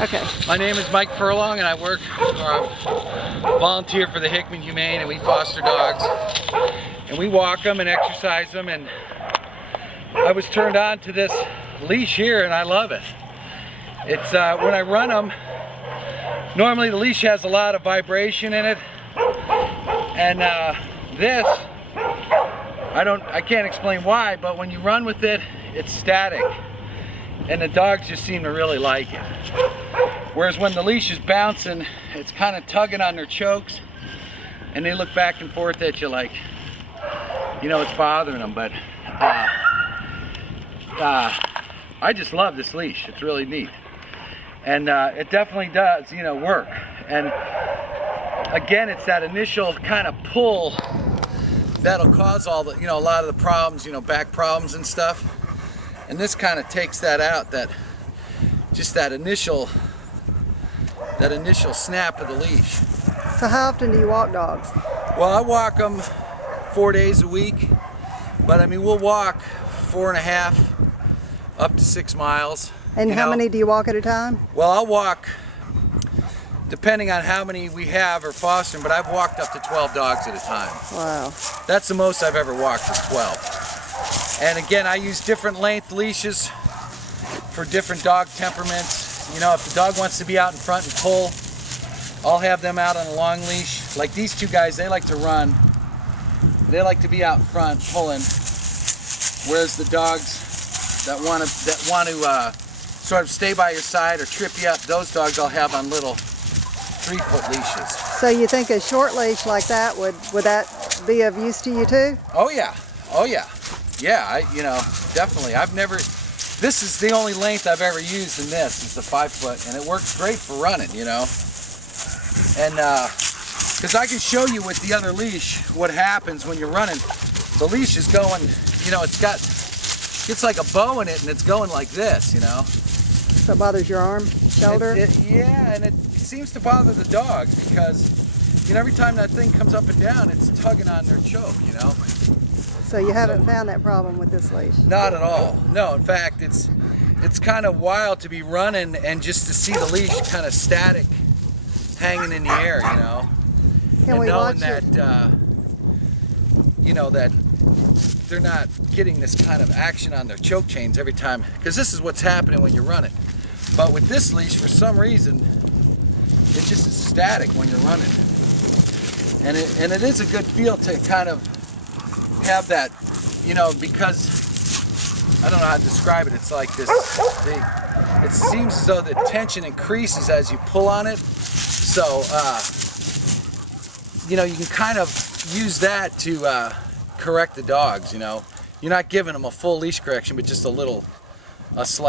Okay. My name is Mike Furlong, and I work volunteer for the Hickman Humane, and we foster dogs. And we walk them and exercise them, and I was turned on to this leash here, and I love it. It's when I run them, normally the leash has a lot of vibration in it, and this, I can't explain why, but when you run with it, it's static, and the dogs just seem to really like it. Whereas when the leash is bouncing, it's kind of tugging on their chokes, and they look back and forth at you like, you know, it's bothering them. But I just love this leash. It's really neat, and it definitely does, you know, work. And again, it's that initial kind of pull that'll cause all the, you know, a lot of the problems, you know, back problems and stuff. And this kind of takes that out, that just that initial snap of the leash. So how often do you walk dogs? Well, I walk them 4 days a week, but I mean, we'll walk 4.5 up to 6 miles. And how many do you walk at a time? Well, I'll walk, depending on how many we have or fostering, but I've walked up to 12 dogs at a time. Wow. That's the most I've ever walked, is 12. And again, I use different length leashes for different dog temperaments. You know, if the dog wants to be out in front and pull, I'll have them out on a long leash. Like these two guys, they like to run. They like to be out in front pulling. Whereas the dogs that want to sort of stay by your side or trip you up, those dogs I'll have on little 3-foot leashes. So you think a short leash like that would that be of use to you too? Oh yeah, oh yeah. Yeah, you know, definitely. This is the only length I've ever used in this, is the 5-foot, and it works great for running, you know. And, because I can show you with the other leash what happens when you're running. The leash is going, you know, it's like a bow in it, and it's going like this, you know. So it bothers your arm, shoulder? Yeah, and it seems to bother the dogs because, you know, every time that thing comes up and down, it's tugging on their choke, you know. So you haven't found that problem with this leash? Not at all. No, in fact, it's kind of wild to be running and just to see the leash kind of static, hanging in the air, you know. Can we knowing watch it? that, you know, that they're not getting this kind of action on their choke chains every time, because this is what's happening when you're running. But with this leash, for some reason, it just is static when you're running, and it is a good feel to kind of have that, you know, because I don't know how to describe it. It's like this, it seems as though the tension increases as you pull on it. So, you know, you can kind of use that to correct the dogs, you know. You're not giving them a full leash correction, but just a slight